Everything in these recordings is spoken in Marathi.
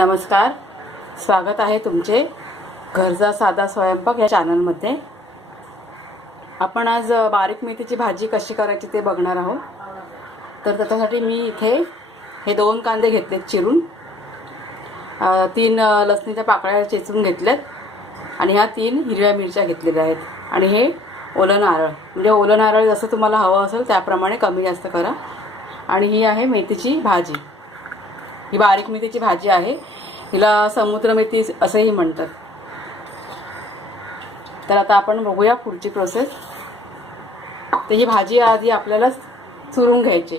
नमस्कार, स्वागत आहे तुमचे घरचा साधा स्वयंपाक या चॅनलमध्ये। आपण आज बारीक मेथीची भाजी कशी करायची ते बघणार आहोत। तर त्यासाठी मी इथे हे 2 कांदे घेतलेत चिरून, 3 लसणीच्या पाकळ्या चेचून घेतल्यात आणि ह्या 3 हिरव्या मिरच्या घेतलेल्या आहेत आणि हे ओलं नारळ, म्हणजे ओलं नारळ जसं तुम्हाला हवं असेल त्याप्रमाणे कमी जास्त करा। आणि ही आहे मेथीची भाजी, ही बारीक मेथीची भाजी आहे, हिला समुद्र मेथी असेही म्हणतात। तर आता आपण बघूया पुढची प्रोसेस। तर ही भाजी आधी आपल्याला चुरून घ्यायची,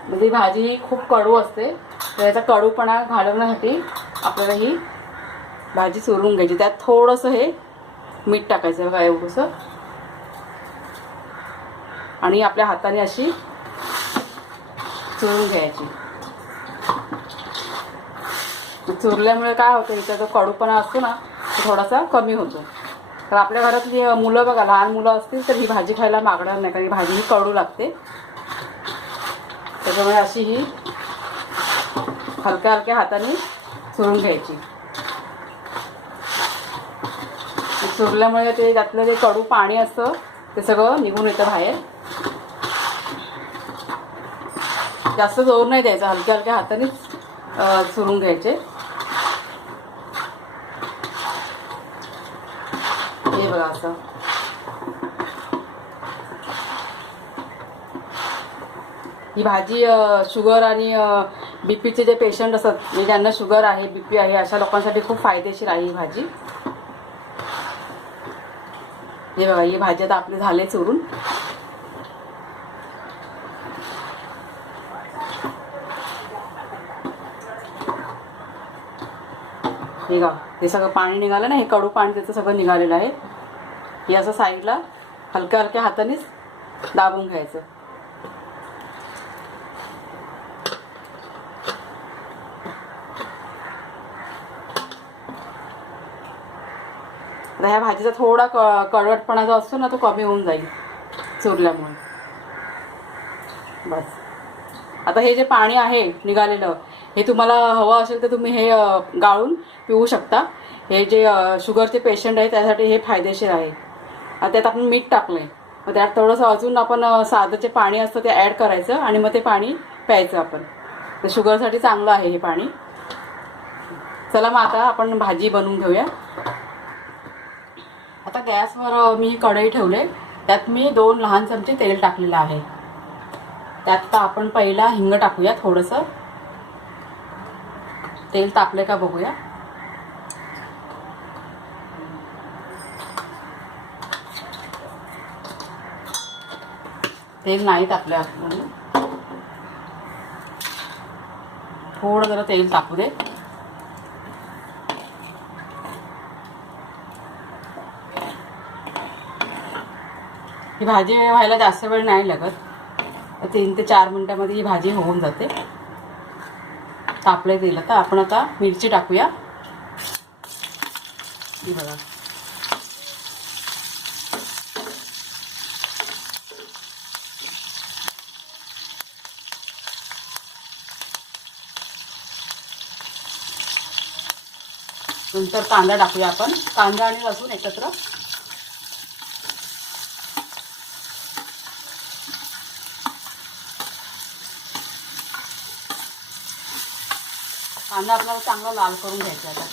म्हणजे ही भाजी खूप कडू असते, तर याचा कडूपणा घालवण्यासाठी आपल्याला ही भाजी चुरून घ्यायची। त्यात थोडंसं हे मीठ टाकायचं बघा, एवढंसं, आणि आपल्या हाताने अशी चुरून घ्यायची। चुरल्यामुळे काय होतं, इथं जो कडूपणा असतो ना तो थोडासा कमी होतो। तर आपल्या घरातली मुलं बघा, लहान मुलं असतील तर ही भाजी खायला मागणार नाही, कारण ही भाजी ही कडू लागते। त्याच्यामुळे अशी ही हलक्या हलक्या हाताने चुरून घ्यायची। चुरल्यामुळे ते त्यातलं जे कडू पाणी असतं ते सगळं निघून येतं बाहेर। जास्त जोर नाही द्यायचा, हलक्या हलक्या हातानेच चुरून घ्यायचे। हे बघा असं। ही भाजी शुगर आणि बीपीचे जे पेशंट असतात, म्हणजे ज्यांना शुगर आहे, बीपी आहे, अशा लोकांसाठी खूप फायदेशीर आहे ही भाजी। हे बघा, ही भाजी आता आपली झाले चुरून। हे बघा, हे सगळं पाणी निघालं ना, हे कडू पाणी त्याचं सगळं निघालेलं आहे। हे असं साईडला हलक्या हलक्या हातानेच दाबून घ्यायचं। आता ह्या भाजीचा थोडा कडवटपणा जो असतो ना तो कमी होऊन जाईल चुरल्यामुळे। बस, आता हे जे पाणी आहे निघालेलं, हे तुम्हाला हवं असेल तर तुम्ही हे गाळून पिऊ शकता। हे जे शुगरचे पेशंट आहे त्यासाठी हे फायदेशीर आहे। आता त्यात आपण मीठ टाकलंय, मग त्यात थोडंसं अजून आपण साधं जे पाणी असतं ते ॲड करायचं आणि मग ते पाणी प्यायचं आपण। तर शुगरसाठी चांगलं आहे हे पाणी। चला मग आता आपण भाजी बनवून घेऊया। आता गॅसवर मी कढई ठेवले, त्यात मी 2 लहान चमचे तेल टाकलेलं आहे। त्यात आपण पहिला हिंग टाकूया, थोडंसं तेल तापले का बघूया। तेल नाही तापलं आपण, थोडं जरा तेल तापू दे। ही भाजी व्हायला जास्त वेळ नाही लागत, 3 ते 4 मिनिटांमध्ये ही भाजी होऊन जाते। तापले तेल, आता आपण आता मिरची टाकूया। ही बघा, नंतर कांदा टाकूया आपण, कांदा आणि लसूण एकत्र। कांदा आपल्याला चांगला लाल करून घ्यायचा आता।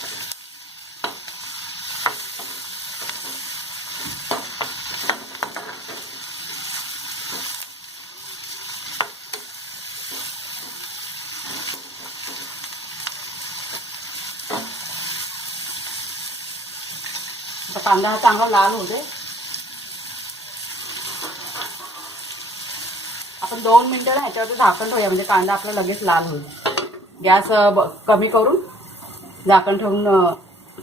कांदा हा चांगला लाल होऊ दे। आपण 2 मिनिटं ना ह्याच्यावरती झाकण ठेवूया, म्हणजे कांदा आपला लगेच लाल होईल। गॅस कमी करून झाकण ठेवून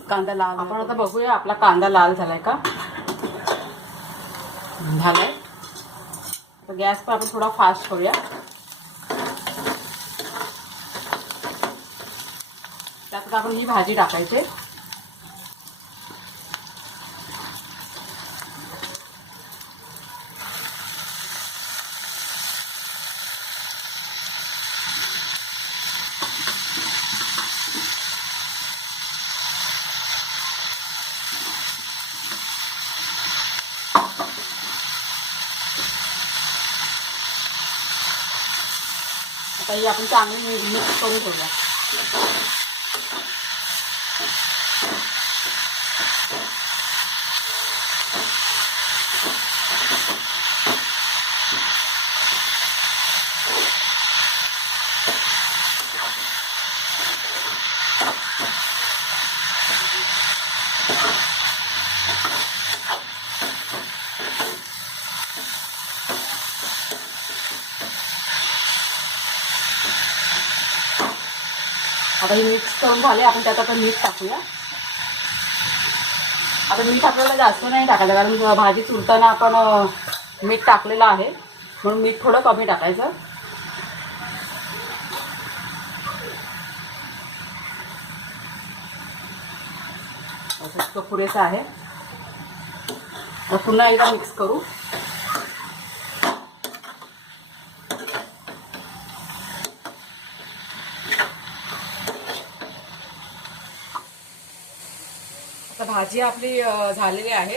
कांदा लाल। आपण आता बघूया आपला कांदा लाल झालाय का। झालाय, तर गॅस पण आपण थोडा फास्ट करूया। त्यात आपण ही भाजी टाकायची। आता ही आपण चांगली मिक्स करून ठेवूया. आता ही मिक्स करून झाले. आपण त्यात आता मीठ टाकूया. आता मीठ आपल्याला जास्त नाही टाकायचं कारण भाजी चुरताना आपण मीठ टाकलेलं आहे, म्हणून मीठ थोडं कमी टाकायचं. असं पुरेसं आहे. पुन्हा एकदा मिक्स करू. आता भाजी आपली झालेली आहे.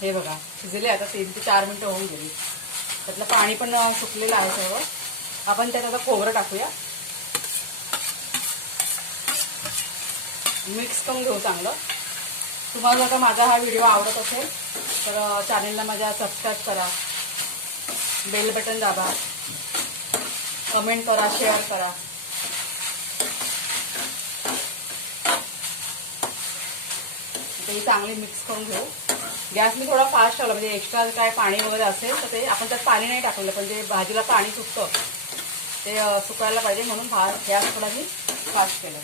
हे बघा शिजले. आता 3 ते 4 मिनटं होऊन गेली. त्यातलं पाणी पण सुकलेलं आहे सर्व. आपण त्यात आता खोबरं टाकूया. मिक्स करून घेऊ चांगलं. तुम्हाला जर का माझा हा व्हिडिओ आवडत असेल तर चॅनलला माझ्या सबस्क्राईब करा, बेल बटन दाबा, कमेंट करा, शेअर करा. ते चांगली मिक्स करून घेऊ. गॅस मी थोडा फास्ट ठेवला म्हणजे एक्स्ट्रा काय पाणी वगैरे असेल तर ते आपण त्यात पाणी नाही टाकलं, पण ते भाजीला पाणी सुकतं ते सुकायला पाहिजे म्हणून गॅस थोडा मी फास्ट केलं.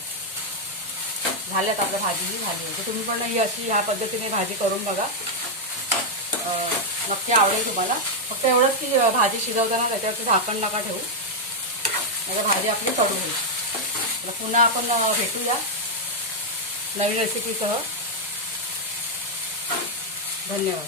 झाल्यात आपल्या भाजी झाली. तर तुम्ही पण ही अशी ह्या पद्धतीने भाजी करून बघा, नक्की आवडेल तुम्हाला. फक्त एवढंच की भाजी शिजवताना त्याच्यावरती झाकण नका ठेवू, नाही भाजी आपली करून होईल. पुन्हा आपण भेटूया नवीन रेसिपीसह. धन्यवाद.